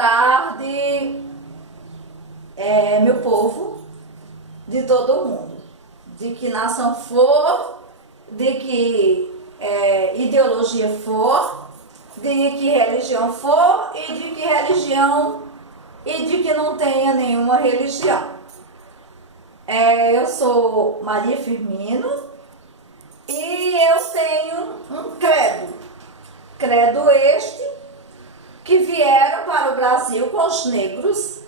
tarde, meu povo de todo o mundo. De que nação for, de que ideologia for, de que religião for e de que religião e de que não tenha nenhuma religião. Eu sou Maria Firmino e eu tenho um credo este que vieram para o Brasil com os negros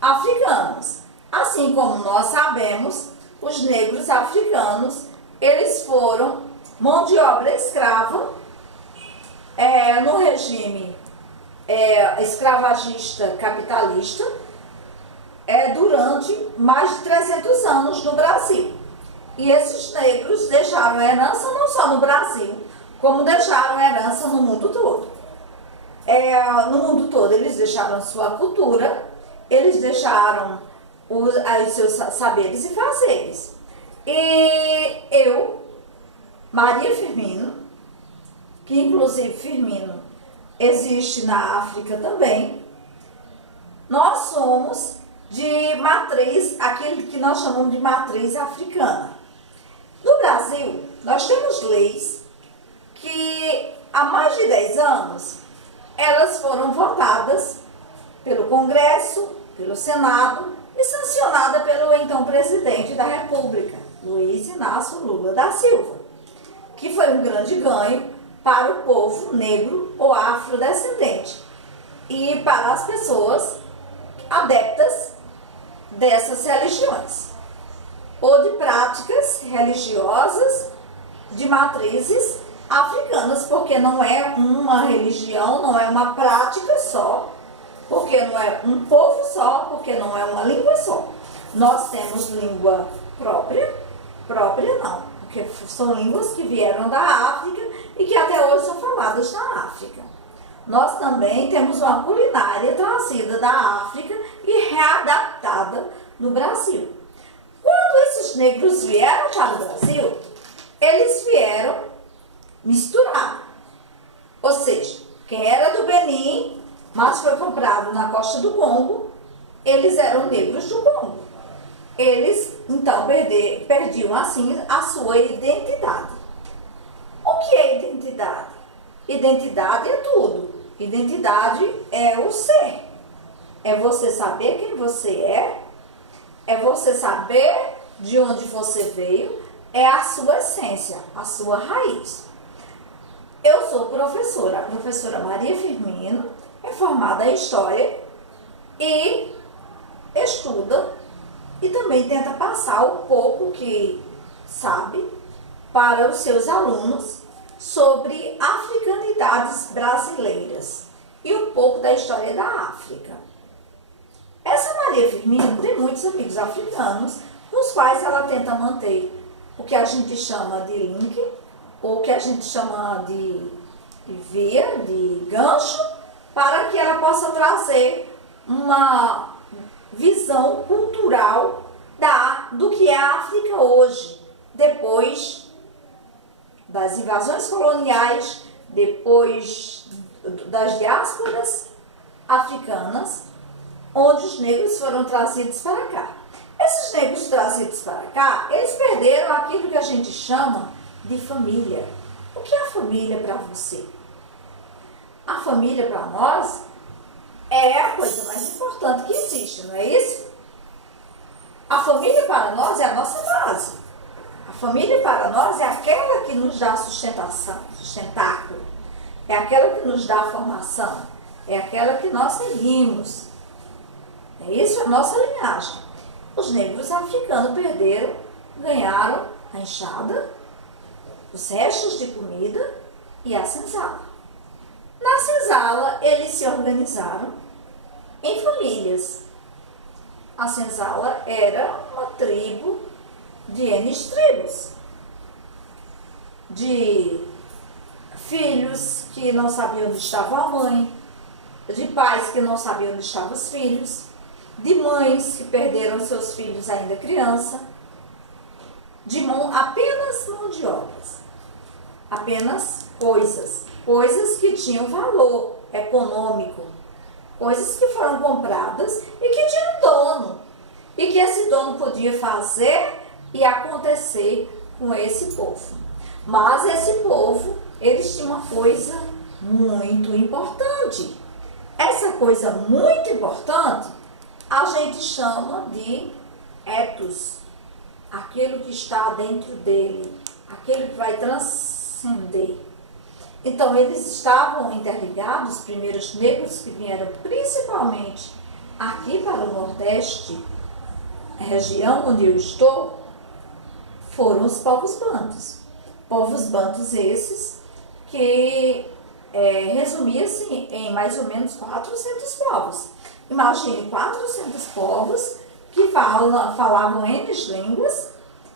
africanos. Assim como nós sabemos, os negros africanos, eles foram mão de obra escrava no regime escravagista capitalista durante mais de 300 anos no Brasil. E esses negros deixaram herança não só no Brasil, como deixaram herança no mundo todo. No mundo todo eles deixaram sua cultura, eles deixaram os seus saberes e fazeres. E eu, Maria Firmino, que inclusive Firmino existe na África também, nós somos de matriz, aquilo que nós chamamos de matriz africana. No Brasil, nós temos leis que há mais de 10 anos, elas foram votadas pelo Congresso, pelo Senado e sancionadas pelo então presidente da República, Luiz Inácio Lula da Silva, que foi um grande ganho para o povo negro ou afrodescendente e para as pessoas adeptas dessas religiões ou de práticas religiosas de matrizes africanas, porque não é uma religião, não é uma prática só, porque não é um povo só, porque não é uma língua só. Nós temos língua própria não, porque são línguas que vieram da África e que até hoje são faladas na África. Nós também temos uma culinária trazida da África e readaptada no Brasil. Quando esses negros vieram para o Brasil, eles vieram misturar. Ou seja, quem era do Benin, mas foi comprado na costa do Congo, eles eram negros do Congo. Eles, então, perdiam assim a sua identidade. O que é identidade? Identidade é tudo. Identidade é o ser. É você saber quem você é você saber de onde você veio, é a sua essência, a sua raiz. Eu sou professora, a professora Maria Firmino, é formada em História e estuda e também tenta passar o pouco que sabe para os seus alunos sobre africanidades brasileiras e um pouco da história da África. Essa Maria Firmino tem muitos amigos africanos, com os quais ela tenta manter o que a gente chama de link, ou o que a gente chama de via, de gancho, para que ela possa trazer uma visão cultural do que é a África hoje, depois das invasões coloniais, depois das diásporas africanas, onde os negros foram trazidos para cá. Esses negros trazidos para cá, eles perderam aquilo que a gente chama de família. O que é a família para você? A família para nós é a coisa mais importante que existe, não é isso? A família para nós é a nossa base. A família para nós é aquela que nos dá sustentação, sustentáculo. É aquela que nos dá formação. É aquela que nós seguimos. É isso a nossa linhagem. Os negros africanos perderam, ganharam a enxada, os restos de comida e a senzala. Na senzala, eles se organizaram em famílias. A senzala era uma tribo de N tribos, de filhos que não sabiam onde estava a mãe, de pais que não sabiam onde estavam os filhos, de mães que perderam seus filhos ainda criança, de apenas mão de obras, apenas coisas que tinham valor econômico, coisas que foram compradas e que tinham dono, e que esse dono podia fazer e acontecer com esse povo. Mas esse povo, eles tinham uma coisa muito importante. Essa coisa muito importante, a gente chama de ethos, aquilo que está dentro dele, aquilo que vai transcender. Então, eles estavam interligados, os primeiros negros que vieram principalmente aqui para o Nordeste, a região onde eu estou, foram os povos bantus. Povos bantus esses que resumia-se em mais ou menos 400 povos. Imagine 400 povos que falavam N línguas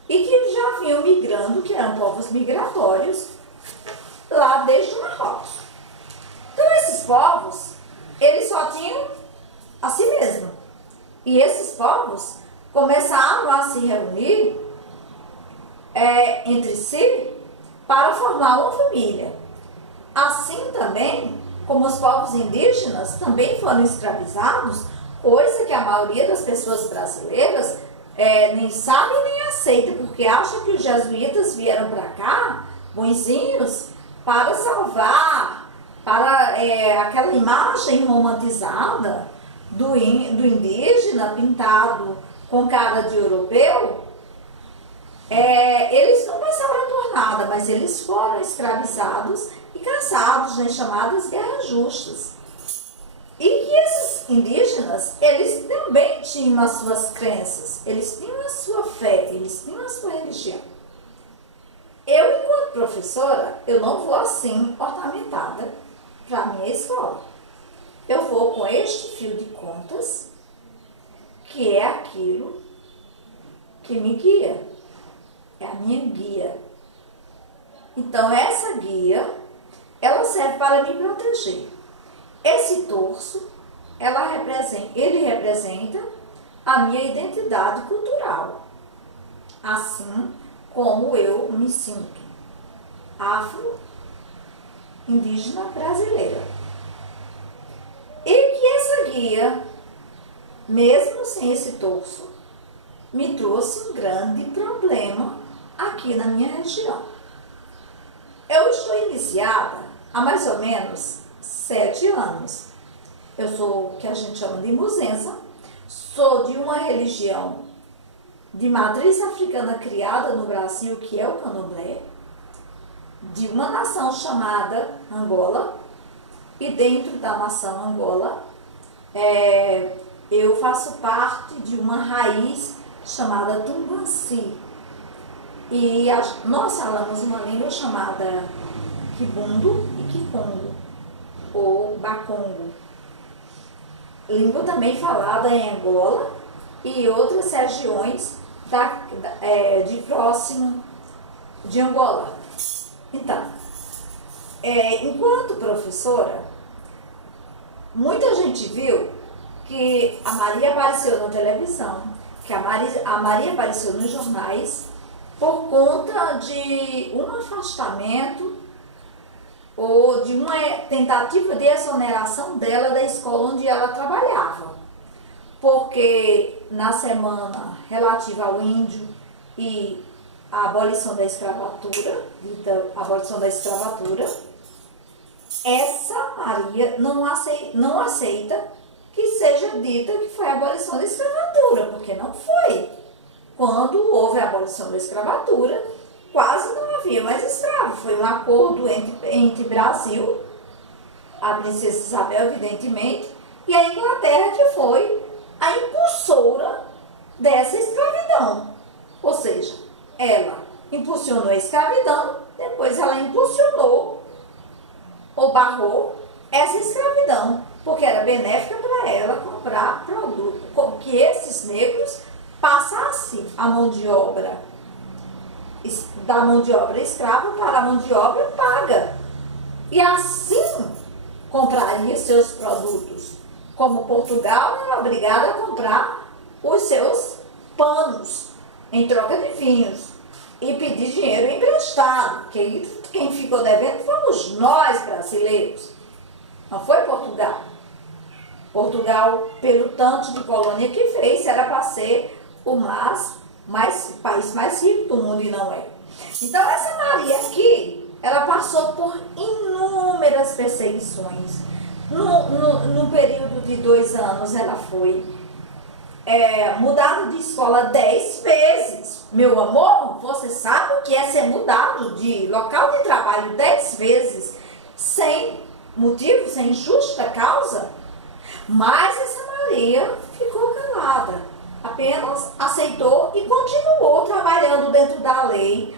e que já vinham migrando, que eram povos migratórios, lá desde o Marrocos. Então esses povos, eles só tinham a si mesmo. E esses povos começaram a se reunir entre si para formar uma família. Assim também, como os povos indígenas também foram escravizados, coisa que a maioria das pessoas brasileiras nem sabe nem aceita, porque acha que os jesuítas vieram para cá, bonzinhos, para salvar, para aquela imagem romantizada do indígena pintado com cara de europeu. Eles não passaram por nada, mas eles foram escravizados e caçados nas chamadas guerras justas. E que esses indígenas, eles também tinham as suas crenças, eles tinham a sua fé, eles tinham a sua religião. Eu, enquanto professora, eu não vou assim ornamentada para a minha escola. Eu vou com este fio de contas, que é aquilo que me guia, é a minha guia. Então, essa guia, ela serve para me proteger. Esse torso, ele representa a minha identidade cultural, assim como eu me sinto afro-indígena brasileira. E que essa guia, mesmo sem esse torso, me trouxe um grande problema aqui na minha região. Eu estou iniciada há mais ou menos 7 anos. Eu sou o que a gente chama de muzenza, sou de uma religião de matriz africana criada no Brasil, que é o candomblé, de uma nação chamada Angola, e dentro da nação Angola, eu faço parte de uma raiz chamada Tumbansi. E nós falamos uma língua chamada Kibundo e Kikongo, ou Bakongo. Língua também falada em Angola e outras regiões de próximo de Angola. Então, enquanto professora, muita gente viu que a Maria apareceu na televisão, que a Maria apareceu nos jornais por conta de um afastamento ou de uma tentativa de exoneração dela da escola onde ela trabalhava. Porque na semana relativa ao índio e a abolição da escravatura, essa Maria não aceita que seja dita que foi a abolição da escravatura, porque não foi. Quando houve a abolição da escravatura, quase não havia mais escravo. Foi um acordo entre Brasil, a princesa Isabel, evidentemente, e a Inglaterra, que foi a impulsora dessa escravidão. Ou seja, ela impulsionou a escravidão, depois ela impulsionou ou barrou essa escravidão, porque era benéfica para ela comprar produto, que esses negros passassem a mão de obra, da mão de obra escrava para a mão de obra paga. E assim compraria seus produtos. Como Portugal era obrigada a comprar os seus panos em troca de vinhos e pedir dinheiro emprestado. Quem ficou devendo fomos nós, brasileiros. Não foi Portugal. Portugal, pelo tanto de colônia que fez, era para ser o país mais rico do mundo e não é. Então essa Maria aqui, ela passou por inúmeras perseguições. No período de 2 anos ela foi mudada de escola 10 vezes. Meu amor, você sabe o que é ser mudado de local de trabalho 10 vezes sem motivo, sem justa causa? Mas essa Maria ficou calada, apenas aceitou e continuou trabalhando dentro da lei,